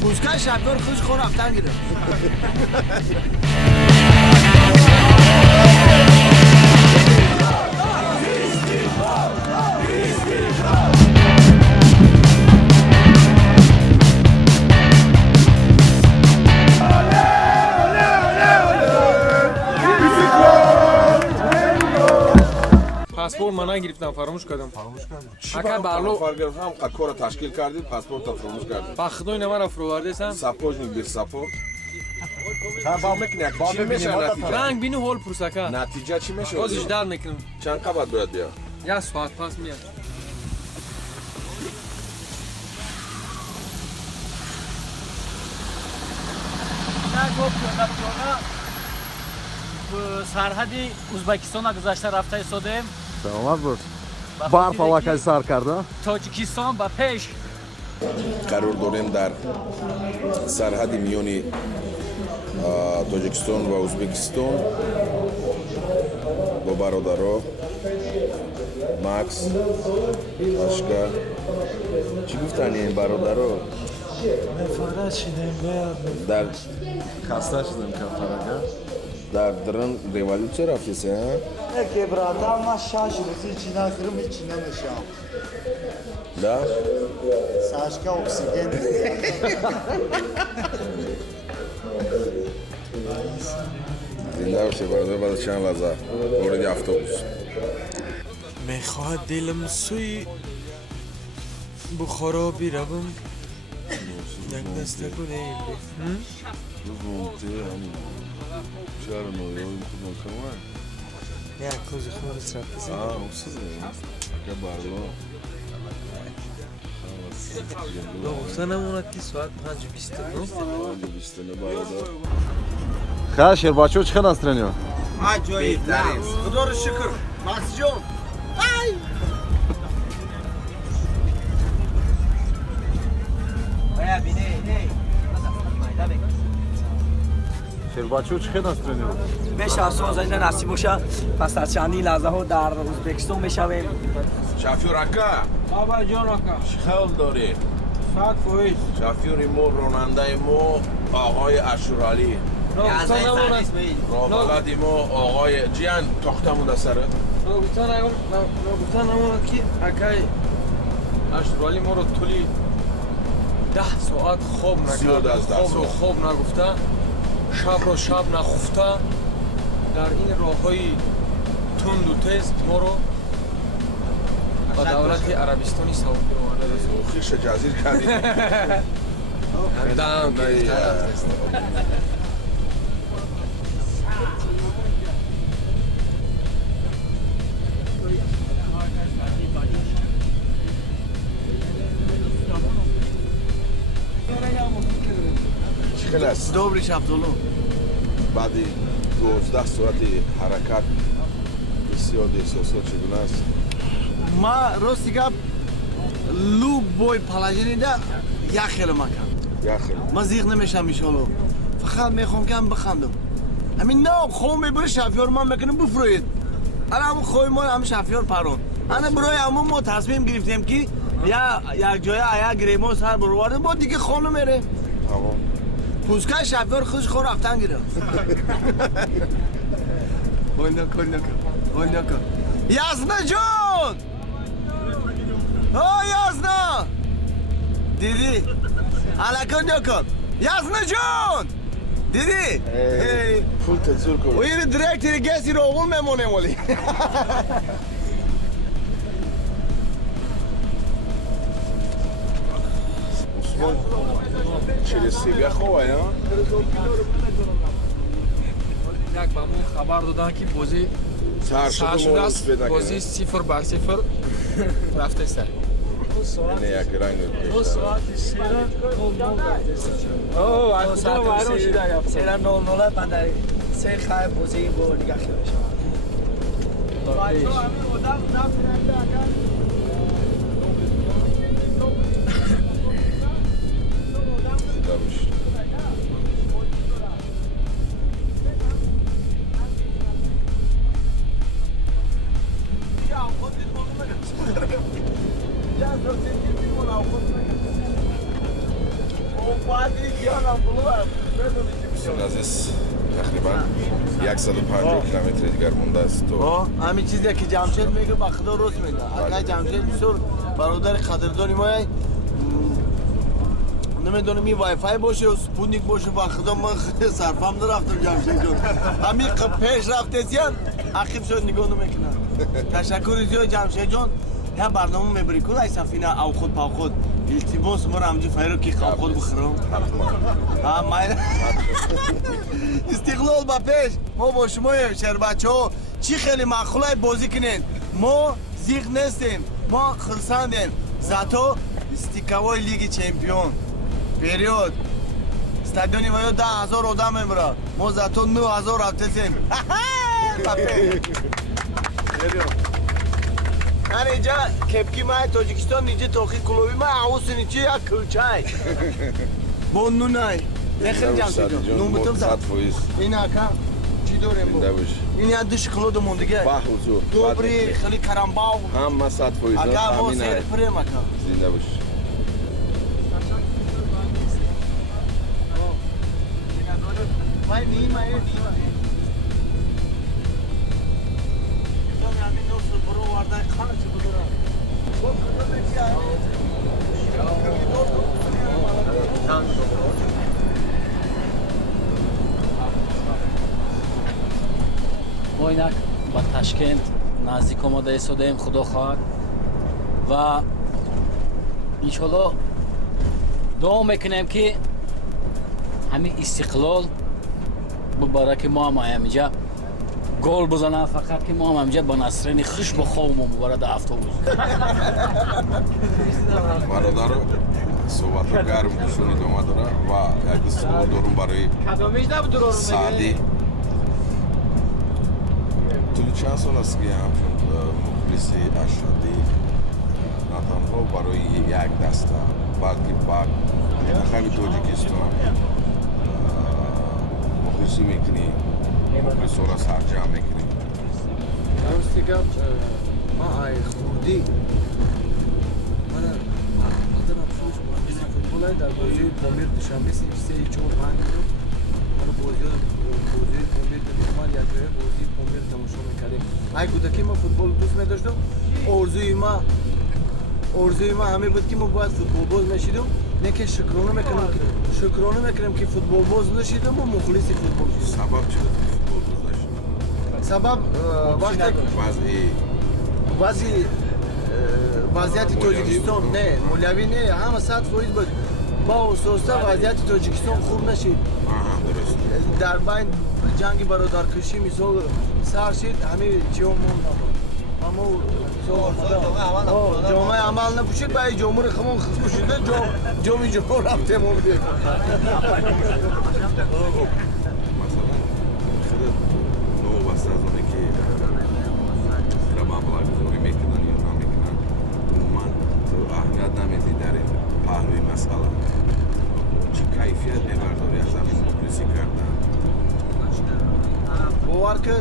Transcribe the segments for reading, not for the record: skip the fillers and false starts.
پوزکای شفیار خودش خور رفتن گیره. پاسپورت من نگرفتم، فراموش کردم. اگر بالو هم کار تشکیل کردید پاسپورت فراموش کردید. با خدای نمر افروردیسم. ساپوژنیک به ساپورت. با میکنه چی میشه نتیجه؟ رنگ بینو هول پرسکا. نتیجه چی میشه؟ بازش در میکنم. چند قبل باید بیا؟ یا ساعت پاس میاد. سرحد ازبکستان گذشته رفته ایستادیم. سلامت باش. برف هوا سر کرده. تاجیکستان با پیش. قرار داریم در سرحد میانی تاجیکستان و ازبکستان با برادرها مکس، اشکا. چی گفتن این برادرها؟ فرار شدیم در خسته شدیم که فرقه. در درن ریوالیوچه رفتیسه ها؟ که برادر ما 6 روزی چی نکردم هیچی نمیشم. دا؟ ساشکا اکسیژن. زنده باشه برادر بعد از چند لحظه وارد اتوبوس. میخواد دلم سوی بخارا بیروم. یک دسته کنه یک کوز خورس رفته که بالا گفتن امونت که ساعت 5:29 خیلی شیر بچه چه настроение؟ عجایب خدا رو شکر مکس جون. شیر بچه چه настроение؟ بشه سازنده نصیب باشه. پس از چندین لحظه ها در ازبکستان میشویم. شفیور اکا بابا جان آقا. خیال داری؟ 100%. شفیور مو راننده مو آقای اشورالی. رابطه دیمو آقای جیان تاختمون در سره. گفتن همون که اکای اشترالی ما رو طولی 10 ساعت خواب زیاد از 10 خواب رو خواب نگفته، شب رو شب نخفته، در این راه های تند و تیز ما رو با دولت عربستانی سعودی رو آورده. خیش جزیر کردیم. دم خیلی است. دوبریش عبدالله. بعد 12 ساعت حرکت بسیار احساسات چگونه است؟ ما راستی گپ لوب بوی پلاجینی ده یخل مکن. یخل. ما زیغ نمیشم ایشالله. فقط میخوام که هم بخندم. همین نه خواه میبره شفیار ما میکنم بفروید. الان همون خواه ما هم شفیار پرون. انا برای همون ما تصمیم گرفتیم که یا یک جای ایا گریمو سر بروارده با دیگه خانه میره. تمام. پوزکای شفیار خودش خور رفتن گیره. گنده کن. یزنه جون! یزنه! دیدی؟ حالا کن. یزنه جون! دیدی؟ فول تزور کن. و این درکتر گسی رو اول میمونه مولی. عثمان چلی سیبیا خواه یا؟ یک با من خبر دادن که بازی سر شده است. بازی 0-0 رفته سر. اینه یک رنگ دو ساعت سیرا اوه از کجا وارد شده؟ سیرا 0-0 پندر سه خای بازی با نگاه شده. بچه‌ها همین وداع دوستان عزیز تقریبا 150 کیلومتر دیگر مونده است تو همین چیزی که جمشید میگه با خدا راست میگه. اگر جمشید بسیار برادر قدردانی ما نمیدونم این وای فای باشه و سپوتنیک باشه با خدا من صرفم نرفتم جمشید جون. همین پیش رفته زیاد عقیب شد نگاه نمیکنم. تشکر زیاد جمشید جون. یا برنامه میبری کل ای سفینه او خود با خود التباس مرا همجی فایرو کی خواب خود بخورم. من استقلال با پیش ما با شما شهر بچه ها چی خیلی معقوله بازی کنین. ما زیغ نیستیم، ما خرسندیم. زاتو استیکاوای لیگ چمپیون پریود استادیونی ویا 10,000 آدم امرا ما زاتو 9,000 رفتیم. من اینجا کپکی مای تاجیکستان اینجا توخی کلوبی ما عوض نیچه یا کلچای با نونای نخیل جمع شد نون بتم صد زد فویز این اکا چی داریم با زنده باش این یاد شکلات موندگه به حضور دوبری خیلی کرامباو هم صد فویز اگه ما همین سیر های پریم اکا زنده باش مای نیم های نیم برو وارده خانه چی بدونم ما اینک با تشکند نزدیک آماده ایستاده‌ایم خدا خواهد و انشالله دعا میکنیم که همین استقلال ببره که ما هم اینجا گل بزنه فقط که ما هم اینجا با نصرین خوش با خوابمون ببره در اتوبوس. برادر صحبت گرم کشون ادامه داره و یک سوال دارم برای سعدی طول چند سال است که همچون مخلصی اشادی نه تنها برای یک دسته بلکه بعد منتخب تاجیکستان مخلصی میکنی مخلص را سرجم میکنی درست دیگه ما ای خودی من آدم افسوس بازی فوتبال در بازی پامیر دوشنبه 3-4 من بازی پامیر دیدم یک بازی پامیر تماشا میکردیم. ای کودکی ما فوتبال دوست می‌داشتم. ارزوی ما همه بود که ما باید فوتبال باز میشیدم. نه که شکرانه میکنم که فوتبال باز نشیدم و مخلصی فوتبال شدم. سبب چه فوتبال باز داشت؟ سبب وضعیت تاجیکستان نه مولوی نه همه 100% بود. با اساسا وضعیت تاجیکستان خوب نشید. درست. در بین جنگ برادرکشی مثال سر شد همه چیمون نبود. اما جامعه عمل نپوشید برای جمهور خمون خود پوشیده جمهور رفته مونده. مثلا خیلی نوع بسته از اونه که خیلی مبلغ بزرگی میکنن یا نمیکنن عموما تو اهمیت نمیدی در این پهلوی مسئله چه کیفیت میبرداری از همین مخلصی کردن باور که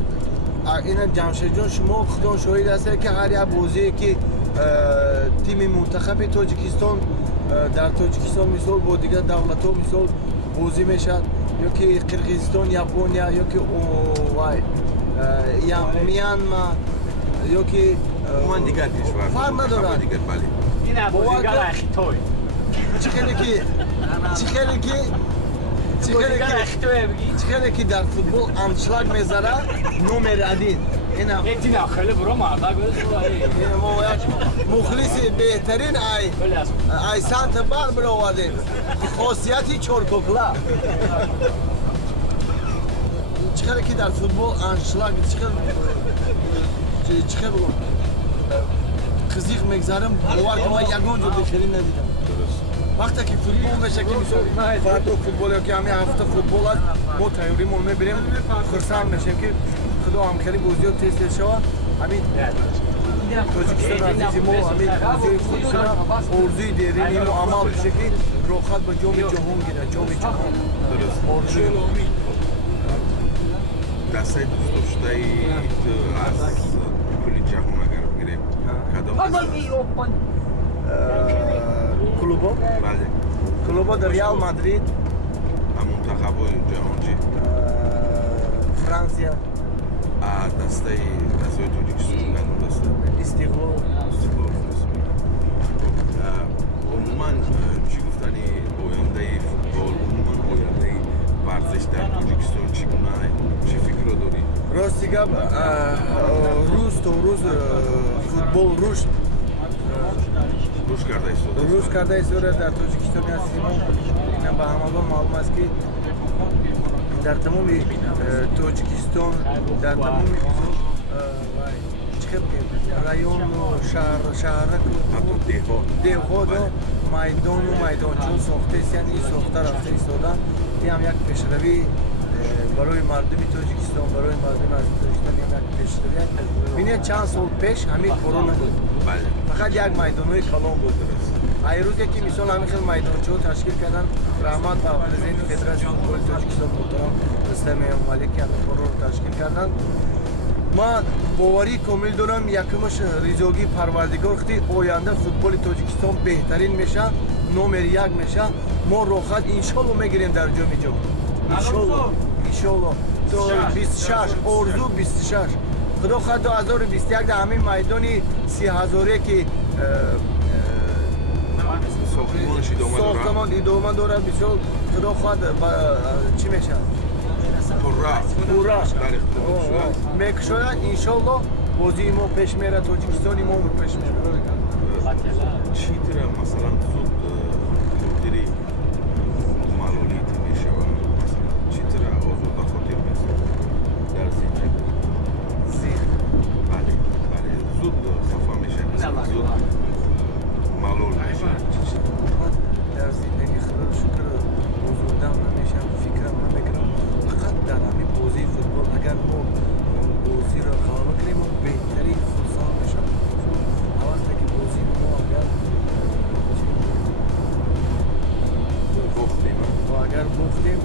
این جمشید جان شما خودتون شاهد هستید که هر یک بازی که تیم منتخب تاجیکستان در تاجیکستان مثال با دیگر دولت‌ها مثال بازی میشد یا که قرقیزستان یابونیا یا که میانمار یا که من دیگر کشور فرق ندارد. دیگر بله این بازیگر اخی توی چخیلی که در فوتبال انشلاگ میزنه نمره ادین این هم ایتی نخیلی برو مرده ما مخلصی بهترین ای سنت بر برو آوردیم خاصیتی چورکوکلا چخیلی که در فوتبال انشلاگ چخیلی بگم خزیق میگذارم باور که ما یکان جور بخیری ندیدم وقتی که فوتبال میشه که مثلا فرق فوتبال یا که همین هفته فوتبال است ما تیاریمون میبریم خرسند میشیم که خدا همکاری بازی و تست شوا همین تاجیکستان عزیزی ما همین بازی خودشون ارزوی دیرین این عمل بشه که راحت به جام جهان گیره جام جهان ارزوی دسته دوست داشته ای از کل جهان اگر بگیریم کدام کلوبا بله کلوب ریال مادرید منتخبای جهانجی فرانسیا دسته توجیکستان کدوم دسته؟ استقلال عموما چی گفتنی آینده فوتبال عموما آینده ورزش در توجیکستان چگونه چی فکر رو داری؟ راستی گپ روز تو روز فوتبال رشد روز کرده ایستاده در تاجیکستان هستیم. اینا به همگان معلوم است که در تمام تاجیکستان در تمام رایون و شهرک و دهات و میدانچون ساخته ایستن. این ساخته رفته ایستادن. این هم یک پیشروی برای مردم تاجیکستان، برای مردم از تاجیکستان یک پیشروی. ببینید چند سال پیش همین کرونا نبود. فقط یک میدانوی کلان بود. ای روز که مثال همین خیلی میدانچو تشکیل کردن. رحمت به پرزیدنت فدراسیون فوتبال تاجیکستان محترم رستم مالکی همین کار رو تشکیل کردن. من باوری کامل دارم یکمش ریزوگی پروردگار خودی آینده فوتبال تاجیکستان بهترین میشه، نمره یک میشه. ما راحت انشالله میگیریم در جام جهانی. انشالله تو 26 آرزو 26 خدا خواهد 2021 در همین میدانی 30,000 که ساختمان ادامه داره. بسیار خدا خواهد چی میشه؟ پورا میکشاید انشالله بازی ما پیش میره، تاجیکستانی ما پیش میره. چی تره مثلا زود مدیری معلولیت میشه و چی تره آزوده خاطر میشه در زیر بله زود خفا میشه زود معلول میشه در زندگی خدا شکر آزودم نمیشم، فکرم نمیکنم. فقط در همین بازی فوتبال اگر ما بازی را خواهر کنیم بهترین فرصت میشم. حواس که بازی ما اگر بختیم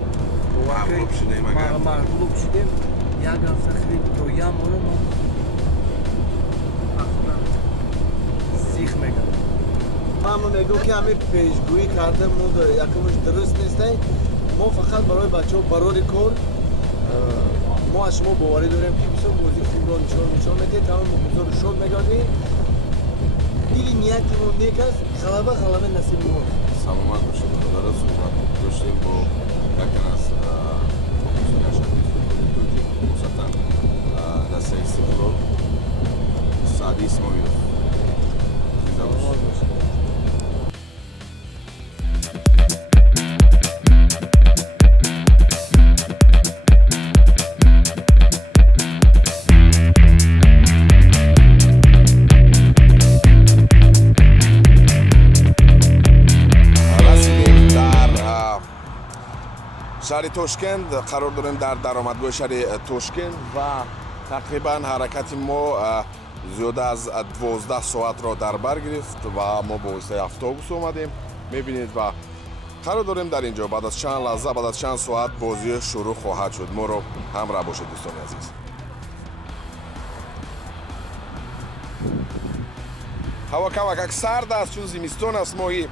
مغلوب شدیم یک هفته خیلی تویم رو ما سیخ میگم. من میگم که همین پیشگویی کرده ما یکمش درست نیست. ما فقط برای بچه ها برای کار ما از شما باوری داریم که بسیار بازی خوب را نشان میده. تمام بزرگ شد میگردیم دیگه نیتی ما نیک است. غلبه نصیب ما. سلامت باشید. داره صحبت داشتیم با یکن از خصوصا دسته استقلال سعدی اسماعیلوف. زنده باشید. شهر تاشکند قرار داریم در درآمدگاه شهر تاشکند و تقریبا حرکت ما زیاده از 12 ساعت را در بر گرفت و ما با واسطه اتوبوس اومدیم. میبینید و قرار داریم در اینجا بعد از چند لحظه بعد از چند ساعت بازی شروع خواهد شد. ما رو همراه باشید دوستان عزیز. هوا کمک سرد است چون زمستان است. ماهی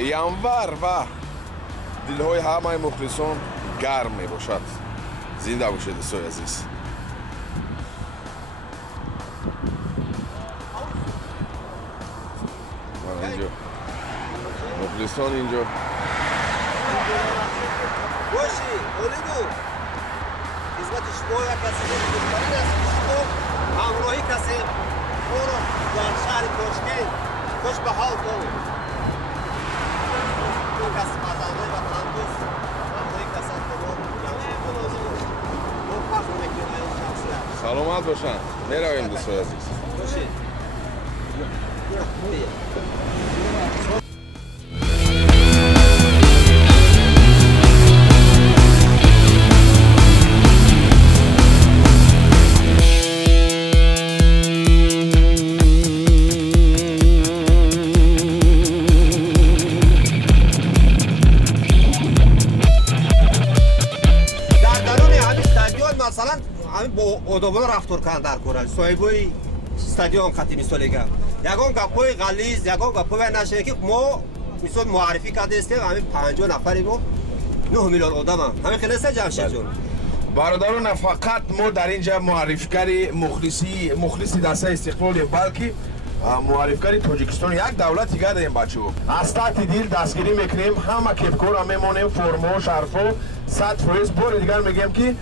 ینور و دلهای همه مخلصان گرم می باشد. زنده باشید دوستان عزیز. اینجا مخلصان اینجا باشی اولیدو خدمت شما یک کسی بزرگترین است که شما همراهی کسی ما رو در شهر تاشکند خوش به حال کنید. دو کسی مردانه و تندوست همراهی کسی ما فخر میکنیم این شخصی هست. سلامت باشن. میرویم دوستان عزیز. باشی با آدابان رفتار کردن در کورل صاحبای استادیوم خطی مثالیگا یگان گپای غلیظ یگان گپای نشه که ما این معرفی کرده استیم همین 50 نفریم و 9 میلیون آدم همین خلاصه جمشید جون. برادران فقط ما در اینجا معرفیکاری مخلصی دسته استقلالیم بلکه معرفیکاری تاجیکستان یک دولت دیگه داریم بچه‌ها. از تحت دیل دستگیری میکنیم همه کپکور میمونیم فرما شرفو 100% بار دیگر میگیم که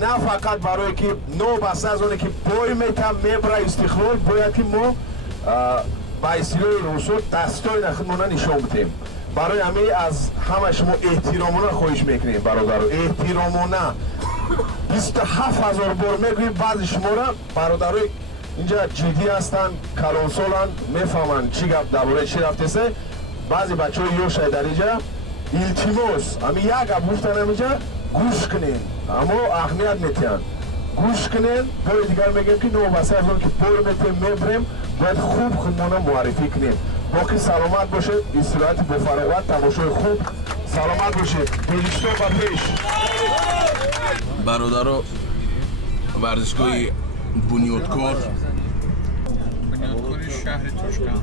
نه فقط برای که نو بسته از اونه که پای میتم میبره استقلال باید که ما با اصطلاح روسو دستای نخدمونه نشان بدیم. برای همه از همه شما احترامونه خواهش میکنیم برادرو احترامونه 27,000 بار میگویم بعض شما را برادرای اینجا جدی هستن کلانسالن میفهمن چی گپ درباره چی رفتسه بعضی بچه های یوش در اینجا التماس امی یک گپ گفتن اینجا گوش کنین اما اهمیت میتین گوش کنین بار دیگر میگیم که نو بسه از اون که بار میتیم میبریم باید خوب خودمانه معرفی کنیم باقی سلامت باشه استراحت بفراغت تماشای خوب سلامت باشه پیشتو با پیش برادرو ورزشگاهی بنیادکار بنیادکاری شهر تاشکند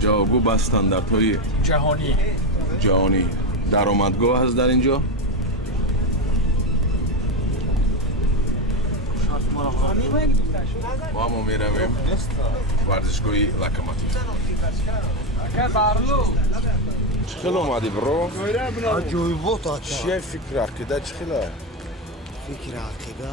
جوابگو با استانداردهای جهانی درآمدگاه هست در اینجا ما هم میرویم ورزشگاهی لکماتیو چخیل اومدی برو؟ عجایبات چیه فکر عقیده چخیله؟ فکر عقیده